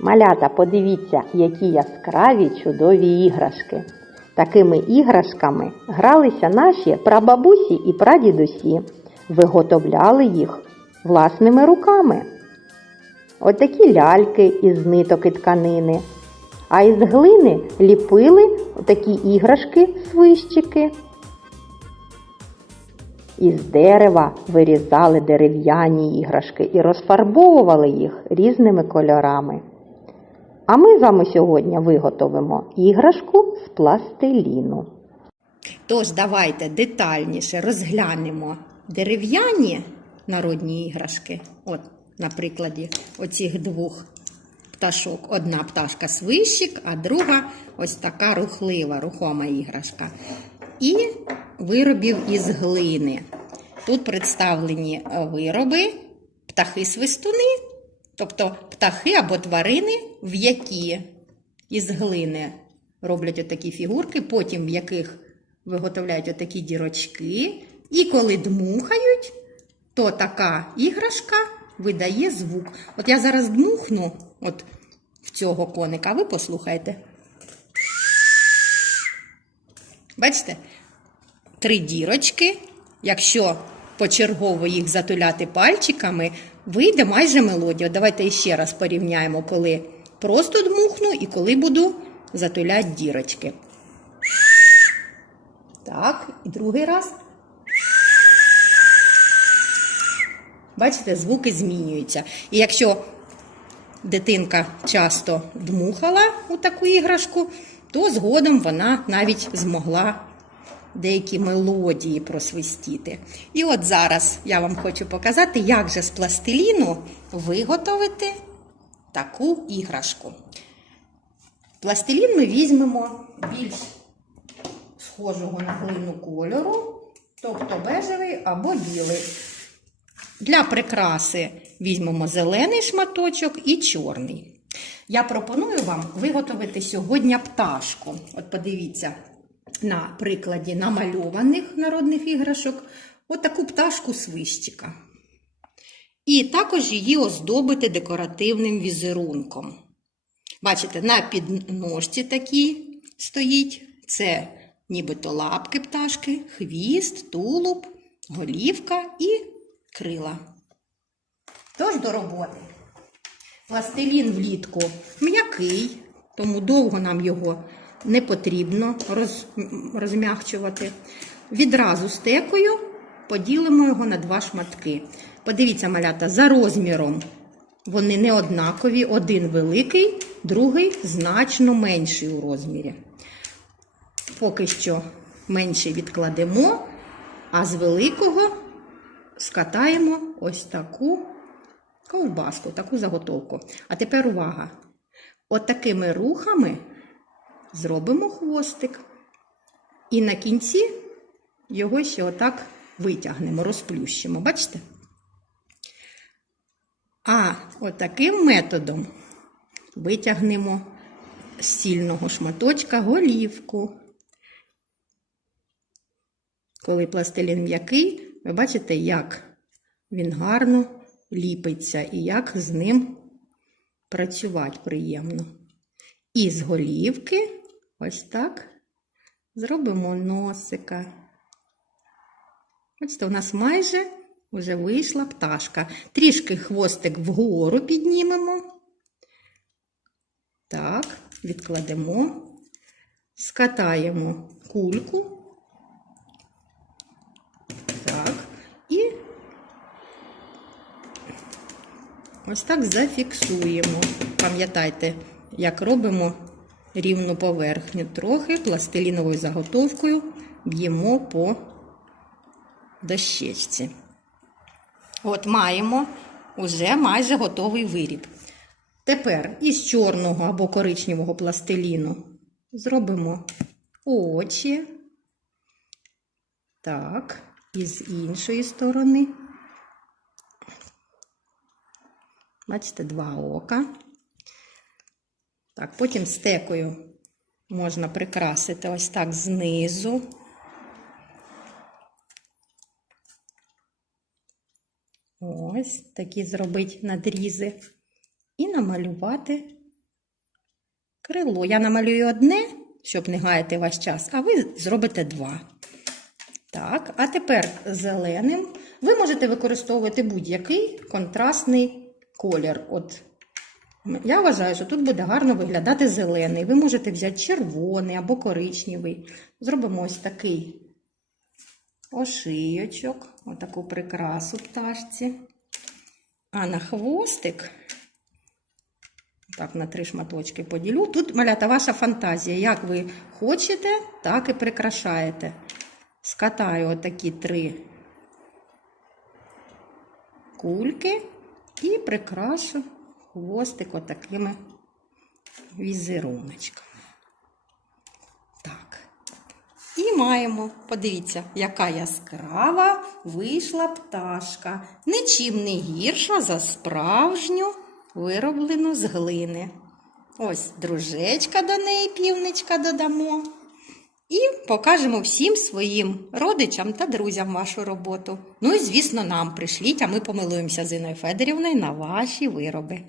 Малята, подивіться, які яскраві чудові іграшки. Такими іграшками гралися наші прабабусі і прадідусі, виготовляли їх власними руками. Отакі ляльки із ниток і тканини. А із глини ліпили такі іграшки свищики. Із дерева вирізали дерев'яні іграшки і розфарбовували їх різними кольорами. А ми з вами сьогодні виготовимо іграшку з пластиліну. Тож давайте детальніше розглянемо дерев'яні народні іграшки. От, на прикладі оцих двох пташок. Одна пташка свищик, а друга ось така рухлива, рухома іграшка. І виробів із глини. Тут представлені е, вироби, птахи-свистуни, тобто птахи або тварини, в які із глини роблять отакі фігурки, потім в яких виготовляють отакі дірочки. І коли дмухають, то така іграшка видає звук. От я зараз дмухну от в цього коника, ви послухайте. Бачите? Три дірочки. Якщо почергово їх затуляти пальчиками, вийде майже мелодія. От Давайте ще раз порівняємо, коли просто дмухну і коли буду затуляти дірочки. Так, і другий раз. Бачите, звуки змінюються. І якщо дитинка часто дмухала у таку іграшку, то згодом вона навіть змогла деякі мелодії просвистіти. І от зараз я вам хочу показати, як же з пластиліну виготовити таку іграшку. Пластилін ми візьмемо більш схожого на глину кольору, тобто бежевий або білий. Для прикраси візьмемо зелений шматочок і чорний. Я пропоную вам виготовити сьогодні пташку. От подивіться на прикладі намальованих народних іграшок от таку пташку свищика. І також її оздобити декоративним візерунком. Бачите, на підножці такі стоїть. Це нібито лапки пташки, хвіст, тулуб, голівка і крила. Тож до роботи. Пластилін влітку м'який, тому довго нам його не потрібно роз, розм'якчувати. Відразу стекою поділимо його на два шматки. Подивіться, малята, за розміром вони не однакові, один великий, другий значно менший у розмірі. Поки що менший відкладемо, а з великого скатаємо ось таку ковбаску, таку заготовку. А тепер увага! От такими рухами зробимо хвостик. І на кінці його ще отак витягнемо, розплющимо. Бачите? А отаким методом витягнемо з сільного шматочка голівку. Коли пластилін м'який, ви бачите, як він гарно ліпиться і як з ним працювати приємно. І з голівки ось так зробимо носика. Ось у нас майже вже вийшла пташка. Трішки хвостик вгору піднімемо. Так, відкладемо, скатаємо кульку. Так, і ось так зафіксуємо. Пам'ятайте, як робимо рівну поверхню. Трохи пластиліновою заготовкою б'ємо по дощечці. От маємо уже майже готовий виріб. Тепер із чорного або коричневого пластиліну зробимо очі. Так, і з іншої сторони. Бачите, два ока. Так, потім стекою можна прикрасити ось так знизу. Ось такі зробити надрізи. І намалювати крило. Я намалюю одне, щоб не гаяти ваш час, а ви зробите два. Так, а тепер зеленим. Ви можете використовувати будь-який контрастний колір. От я вважаю, що тут буде гарно виглядати зелений. Ви можете взяти червоний або коричневий. Зробимо ось такий ошийочок, отаку прикрасу пташці. А на хвостик, так, на три шматочки поділю. Тут малята ваша фантазія. Як ви хочете, так і прикрашаєте. Скатаю отакі три кульки і прикрашу хвостик отакими візеруночками. Так. І маємо, подивіться, яка яскрава вийшла пташка. Нічим не гірша за справжню вироблену з глини. Ось дружечка до неї, півничка додамо. І покажемо всім своїм родичам та друзям вашу роботу. Ну і, звісно, нам прийшліть, а ми помилуємося з Іною Федорівною на ваші вироби.